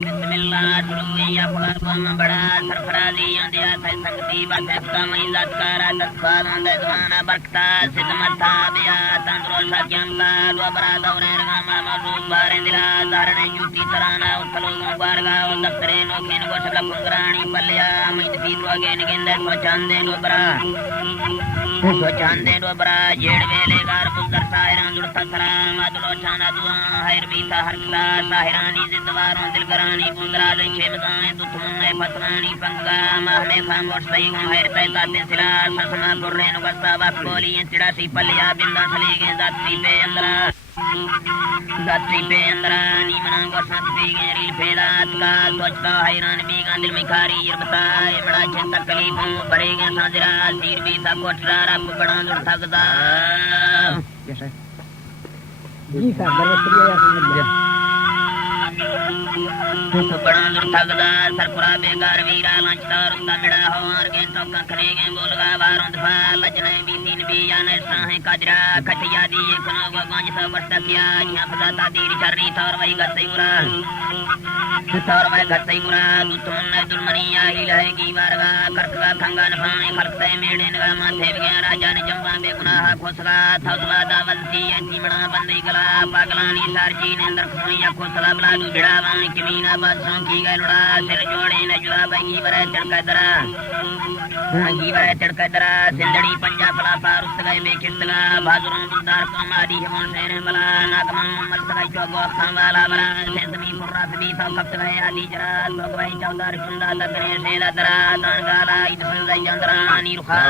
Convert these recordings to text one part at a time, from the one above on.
बिस्मिल्लाह बड़ा सरफराजी अंदिया संगति बसका महिला कारा दस्ताना दजवाना बरकता सिद्धमता बिया तंद्रोसा ज्ञानला दोबरा दौरे रगामा मजूब बारे दिला धारण युति तराना उतलो बारगा दफ्तरे नोखेन को सबला कुंगराणी पल्लिया महित पीतवा गेन गेंदे सोचांदे दोबरा जेड़ वेले गार पुदर सायरान दुरता सरा मादलो चाना दुआ हैर बीता हरकला साहिरानी जिंदवारों दिलगरानी कुंगरा लेखे बताएं दुतमुन्ने पतरानी पंगा महमे खामोश सही हूँ हैर तैता तिसिला ससमा कुर्रे नुगस्ता बाकोली चिड़ा सी पलिया बिंदा सलीगे जाती पे अंदरा नीमना गोसात पीगे रील फेदात का सोचता हैरान बीगा दिल में खारी बताए बड़ा चिंता कलीफों भरेगे साजरा तीर भी सा कोटरा रब बड़ा दूर थकदा जी साहब बड़ा दूर थकदा सरपुरा बेगार वीरा लंचता रुंदा मिड़ा हो आरगे तो कखने के बोलगा बारों दफा लजने भी तीन भी याने साहे काजरा खटिया दी ये कुनो को गंज सब वर्षा किया यहाँ फजाता दीर चर्री थौर वही गत्ते मुरा दुतमन्ने दुलमनी आही रहेगी बारगा करकगा खंगा नफाने खलकते मेड़े नगा माथे बगया राजा ने जंबा बेगुनाह खोसगा थौसला दावलती जीमना बंदी गला पागलानी सारजी ने अंदर खुसैया खोसला बला दू भिड़ा वाणी कमीना बादशां की गलुड़ा सिर जोड़े न जुड़ा बगी बरे तड़का दरा सिंदड़ी पंजा पला पार उसगए में किस्तला भादुरों बुदार कमादी हमन सेरे बला नागमन मल सगाई चौगो खांवाला बरा सेंदमी मुर्रा सदी सब कप्त गए आदि जरा लोगवाई चौदार कुंदा लगने सेला दरा दान गाला इधर जाई जंदरा नी रुखा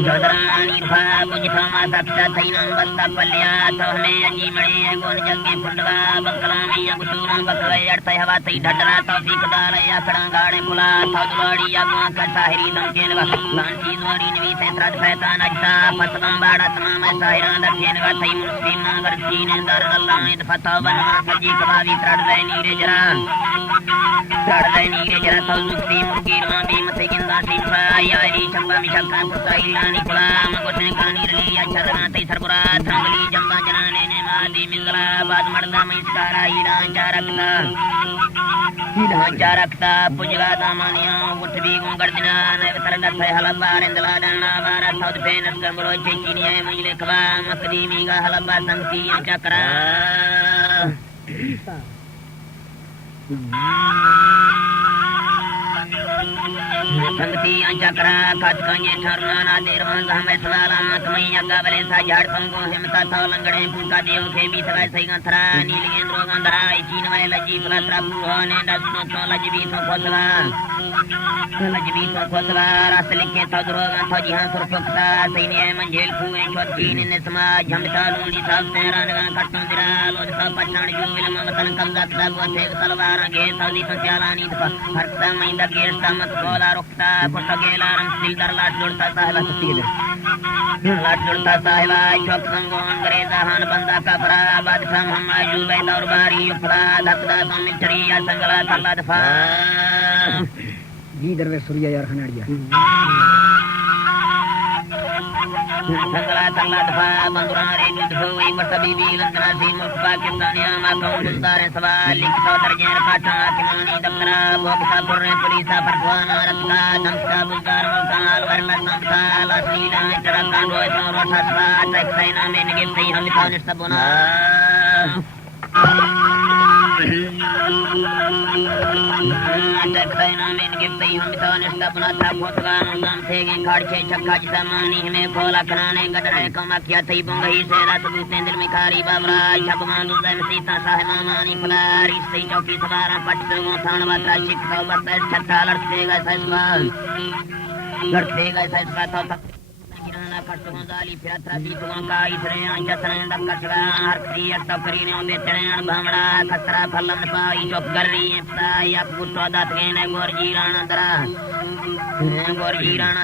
जोदरानी भा बुझा माता पिता तैनां बस्ता पल्लिया तो हमें अजी मड़े गोन जंगे फुंडवा बकलामी गुटूरा बकवे अड़ते हवा तई ढडरा तौफीक दार या कड़ा गाड़े बुला थौदवाड़ी या गुआ का साहिरी दमकेन वा लांची जोड़ी नवी से त्रद फैतान अजता फसला बाड़ा तमाम साहिरा दखेन वा तई मुस्लिम नागर चीन दर अल्लाह इद फता बना सजी कबावी त्रड दे नीरे जरा तो मुस्लिम मुर्गी मां भी मते गिंदा सी यारी चंबा मिशका पुताईलानी कुला मगोसने कानी रली अचरना तई सरपुरा थंगली जंबा जनाने ने मादी मिंगला बाद मर्दा में इसकारा ईड़ा चारकता पुजगा दामानिया उठ भी गुंगर दिना ने तरदा थे हलबा रेंदला दाना बारा सौद फेनस गमरो चेचिनिया महिले खवा मकदी मीगा हलबा संगती चक्रा संगति अंचक्रा कचकंजे ठरना देर वंग हमें सलाला कमैया गावले सा झाड़ पंगो हिमता था लंगड़े पुका देव के भी सगाई सही गंथरा नीलगेंद्रो गंधरा चीन वाले लजी प्लसरा पुहाने दसनो तो लजबी तो खोसला रास्ते लिखे तो द्रोगा तो जिहां सुरपक्ता सैन्य मंझेल कुएं छोटी ने समाज झमटा लूनी सब तेरा नगा कट्टों दिरा लोज सब पछाण जुमिल ममतन कब्जा तब थे तलवार गे सौदी तो चालानी हरता महिंदा गेरता मत गोला रुकता पुट गेला रम सिलदर लाट जोड़ता साहिबा चौक संगो अंग्रेजा हान बंदा का बरा बादशाह मोहम्मद जुबे दरबारी उपरा धकदा तो मिठरी या संगला तल्ला दफा जी दरवे सूर्य यार खनाड़िया संगला तल्ला दफा बंदुरा रे दुध होई मत बीबी लंदना सी मुल्क पाकिस्तानिया मा कौन दारे सवाल लिख तो दर्जे काटा किमानी दमरा बोकसा पुरे पुलिसा परवाना रत्ता धमका बुलदार मकाल वरला संता लासीला तरका रोय तो रोठा टैक्सैना में निगे सही हम तो निस्तबना टैक्सैना में निगे सही हम तो निस्तबना था खोसगा नंदम थे के खाड़चे छक्का जिता मानी हमें बोला कराने गडरे कमाकिया थई बुंगई से रात दूसरे दिल में खारी बाबरा छकमान दूसरे में सीता साहिबा मानी फलारी सही चौकी सवारा पट पे वो थान बाता शिक तो बरते छत्ता लड़तेगा ससवा तो कटों दाली फिरत्रा बीतों का इतने अंचतने दक्कसला हर क्रिया तकरी ने बेचने भामड़ा खतरा फलन पाई चौक गरी या पुतो दात के ने गोरजीराना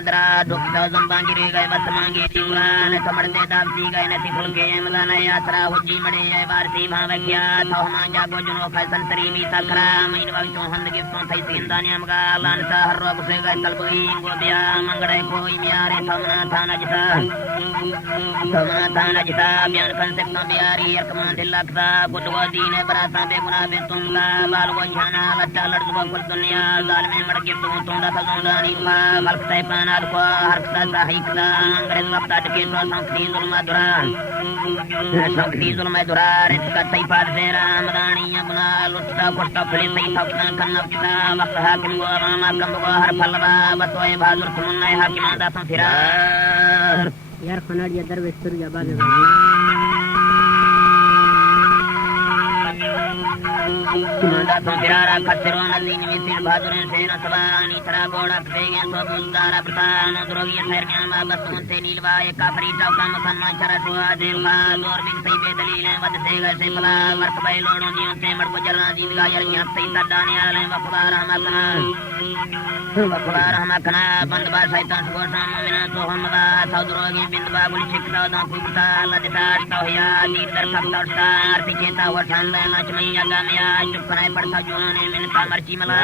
दरा दुख जंबांगिरे गए बस मांगे तिवान कमर दे दावती गए न तिफुल के मदान यात्रा हुजी मड़े है वारसी भावज्ञा तो हम जागो जुनो फैसन तरीमी तकरा महीन वावितो हंद के तो थई सिंदानियम का लान सा हर रोग से गए तलबई गोबिया मंगड़े कोई म्यारे थमना थाना जसा Samana jita biar konsep biari kemandil laksa budwa dine berasa be guna be tungla bal wajhana latta ladwa kul dunya zalime madge tunda tunda ni ma khalq taipan al ko harkta sahikta angren lapta de to sankri zul madura ret ka taipat vera madani abna lutta kosta phli sai thapna kanna kita waqt hakim go ma kam go har phalba batoi bazur kumunna hakim da sanfira यार खनाड़ या दर Wester या बागे Kumanda Songirara Katsiron Alin Misil Badurin Sena Sabani Taragoda Vegan Sobundara Pratana Drogi Sermiama Basunte Nilva Kapri Taukama Kanachara Dilva Dorbin Saibe Dalil and Vadasega Sepala Markabai Lord Yonte Markojala Dilaya Yapsi Daniel and Vakura Makana Bandaba Saitan Gosam Sohamada Saudrogi Bindaba Bulichika Puta Ladita Toya Nidar Kapta Star Tiketa Watanda Lachmi Yagamia Chupanai Parsa Juan and Kamarchimala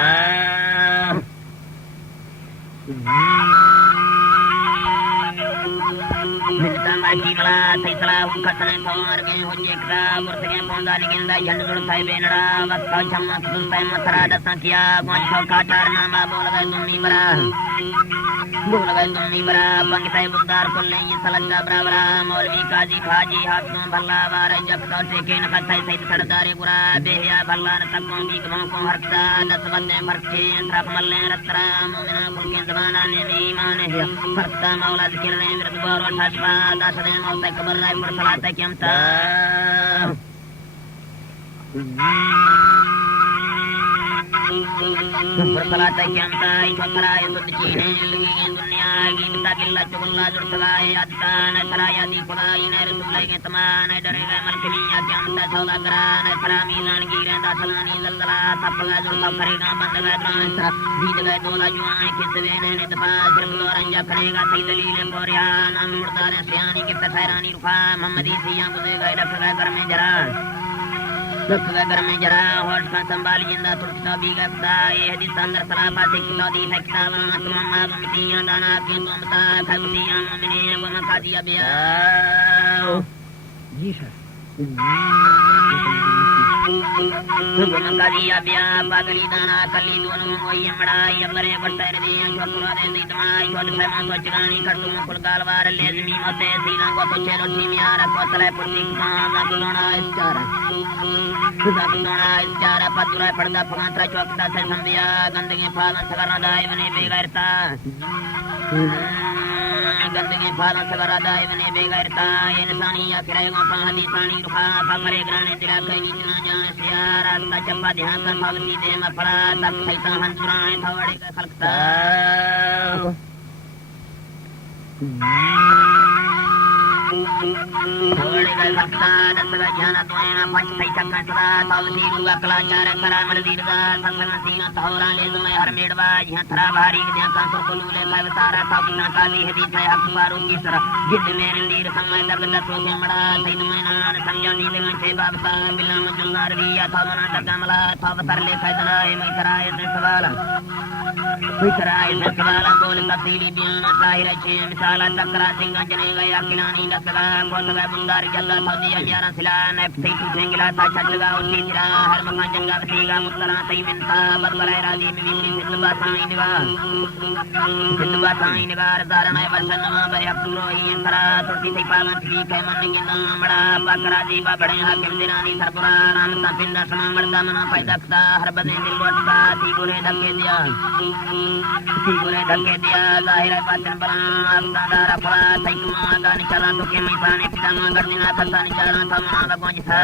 Miltamachimala Saisala Katan Pomargan Hojeka Bursagan Pondaliganda Yandur Saibenara Vakta Chamak Sultai Masarada Sankia Goncho Katar Nama Bola Dumibara Bola Dumibara Bangitai Budar Kulay Salaka Bravara Molvi Kaji Kaji Hatun Balla Jakta Tekin Katai Sai Sardari Gura Behya Balla Takumbi Kamko Harta Dasvande Marke Rapmalle Ratra Momina Kulkin Zamana Nemi Manehya Harta Maula Zikirne Mirbaro Tashva Dasade Mauta Kabarai Mursalata Kyamta Mursalata Kyamta Ikotara Yudhine Ligin Dunya Gimta Killa Chukula Jursalai Adana Karaya Dikula Iner Sulai Tamana Darega Malkiniya Kyamta Saudagara Karamilan Gira Dasalani Lala Tapaga Jursa Karina Bandaga Transa Didaga Dola Juan Kisavene Nidapa Sirkuloranja Karega Saidalile Korea Namurda Siani Kipta Sairani Rufa Mamadi Siyam Budega Dapaka Karmejara Dokter Menjara Hot Sambal Jinda Turta Bigata Edi Sandar Salapa Sikodi Sekta Tumama Miti Dana Kindomta Kagudia Mini Wanakadia Bia जी sir Wanakadia Bia Bagari Dana Kali Dunu Yamada Yamare Batari and Wakura and Itama Yod Simon Wachani Katum Kulgalvar Lesmi Mate Sina Gopochero Timiara Kotala Putika Magulona Stara Zakuna Iskara Patura Pada Pangatra Chokta Sambia Gandhi Palan Sagarada Ivani Begarta Gandhi Palan Sagarada Ivani Begarta Insania Kirago Pahadi Sani Ruha Pamare Grande Tiraka Nijana Siara Tachapati Hasan Pavati Dema Para Saita Hansura and Havarika Kalkta Havarika Kalkta Dasagajana Toyana Pachaita Kantara Tavati Rugakala Jara Karamadira Sangantina Taura Lezuma Harmedva Yatra Bari Jankan Kulule Lavasara Tavina Kali Hadith Akbaru Gisra Gitmerin Samaya Gamada Saidumana Samyani Sebaba Bilam Jungarvia Tavana Gamala Tavatarle Kaidana Maitara Savala Vitara Savala Golika Silibian Saira Misala Takra Singanjana Yakilani Dasala Gonda Bundar Jalla Sadia Jara Sila Nepti Singla Tachaga Utira Harmanganga Siga Mutara Taiminta Barbara Razi Mimi Sinubataniga Sinubataniga Zarana Varsana Bayapuro Yentara Turti Palan Kamangina Mada Bakaraji Babade Hakim Dirani Sarpura Ramta Pinda Samardamana Paidakta Harbadin Dilwata Tigure Dakedia Tigure Dakedia Zahira Patan Baran Dara Pura Taikuma Dani Chalan Tukemi Pani Pitanga Gardina Katani Chalan Tamana Gonjita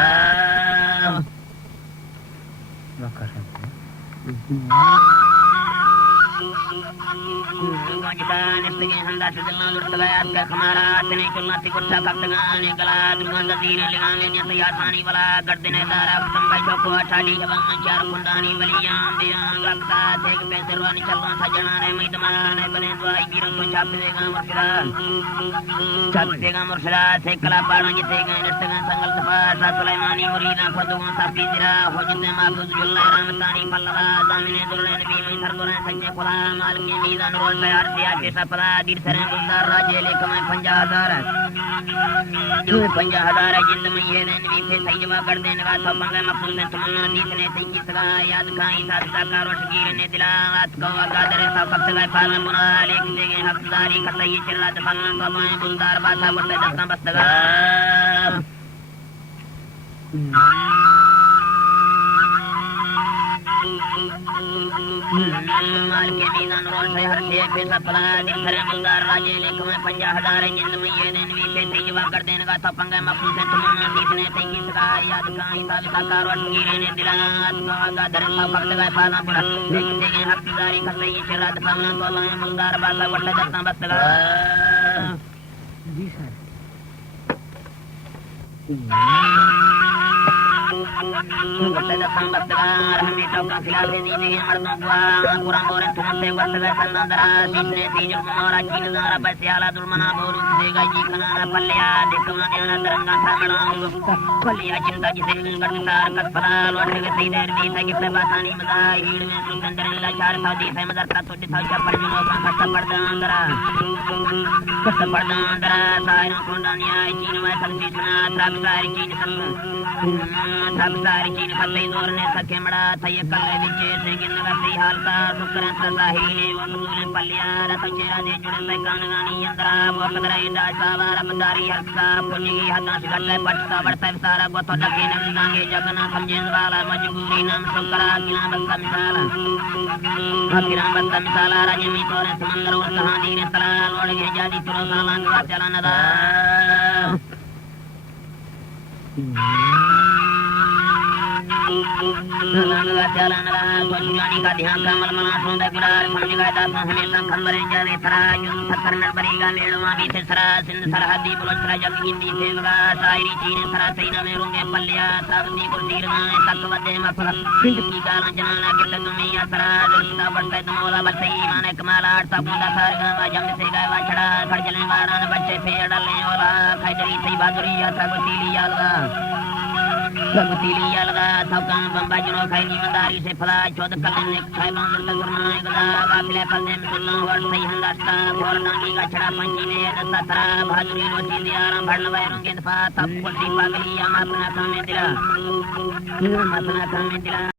Gonjita Nipigi Handa Sidilna Lurtavaya Kamara Tene Kulati Kutta Kaptangani Gala Durganda Dina Ligani Yasani Vala Gardine Dara Tambai Choko Atali Yavan Char Kundani Valiyam Biyan Lakta Tek Pesirwani Chalvan Sajana Maidamana Benedwa Igiran Chapega Mursila Chapega Mursila Tekala Parangi Tega Nestagan Sangal Tafa Sulaimani Murina Koduan Sapidira Hojinde Mahfuz Julla Ramatani Pallava Zamine Duran Bimi Sargura Sanya Kula माल के मीदान role तैयार दिया के सपना दिल सरे बुंदार राजे लेके मैं 50,000 जो 50,000 जिंद में ये दिन भी थे सही जवाब कर देने का तो पंगे मकसूद ने तमन्ना दीत ने सही सगा याद खाई साथ साकार और शकीर ने दिलात को गादर सा कब से गए पाल में बुना लेक देगे हकदारी का सही चला दफन तो मैं बुंदार बासा बड़े दस्ता बस्तगा माल के मीदान रोल से हर से पैसा पला दिल करे बुंदार राजे लेके मैं 50,000 जिंद में ये दिन भी थे सही जवाब कर देने का तो पंगे मकसूद से तमन्ना दीत ने सही सगा याद खाई साथ साकार और शकीर ने दिलात को गादर सा कब से गए पाल में बुना लेक देगे हकदारी का सही चला दफन तो मैं बुंदार बासा बड़े दस्ता बस्तगा जी सर बड़े दस्ता बस्तगा हमें तो का खिलाफ दे दी मर्दों को पूरा मोरे तुमसे वक्त गए संदरा तीसरे तीज मोरा चीन दारा पैसाला दुर्मना बोलू देगा जी कनारा पल्लिया देखमा देना तरंगा सामना पल्लिया चिंता जिसे गणतार कस्पला लौट के सही देर दी सही के बासानी मजा हीड़ में सुंदर लाचार था दी से मदर का तो दिखा पर जुनो का कष्ट पड़दा अंदरा सारा कोंडानिया चीन में संसी सुना तब सारी चीन संग तब सारी चीन खले दौर ने सके मड़ा थय कले विचे से गिन गती हाल का सुकर सही ने वंदुले पल्लिया रत चेरा दे जुड़े में गान गानी अंदरा वो कदरे दा सावार बंदारी हक्का पुनी हदा गले पटता बढ़ता सारा गोतो डके न दांगे जगना समझे वाला मजबूरी नाम सुकरा किना बंदा मिसाला किना बंदा मिसाला राजमी तोरे समंदर और कहानी रे तला लोड़ के जादी तुरो सालांग चलन दा चलन दा गोंजानी का ध्यान कमल मना सोंदे गुलार समझ गए दासा हमेशा खंबरे जाने तरा युन थकर न परेगा लेड़वा भी थे सरा सिंध सरहदी बलोचरा जग हिंदी थे लगा शायरी चीने सरा सैना में रोंगे पल्लिया साबंदी कुर्तीर गाने तक वदे मफला सिंध की गाना जनाना के तगमी असरा दर्शना बढ़ते दमोला बसई माने कमाला आठ बुंदा सारगा जम से गए वाछड़ा खड़जले वारान बच्चे फेर डाले ओला खैदरी सही बहादुरी यात्रा गोतीली यालगा सबतीली यालगा थकान बंबा जनो खैली मंदारी से फला चौद कलन ने खाए बांधर तगरना गदा काफिले फलने में सुनना और सही हंदास्ता और डांगी का छड़ा पंजी ने दस्ता थरा बहादुरी रोटी दियारा भरन वैरों के दफा तब कुर्सी पागली या अपना काम में दिला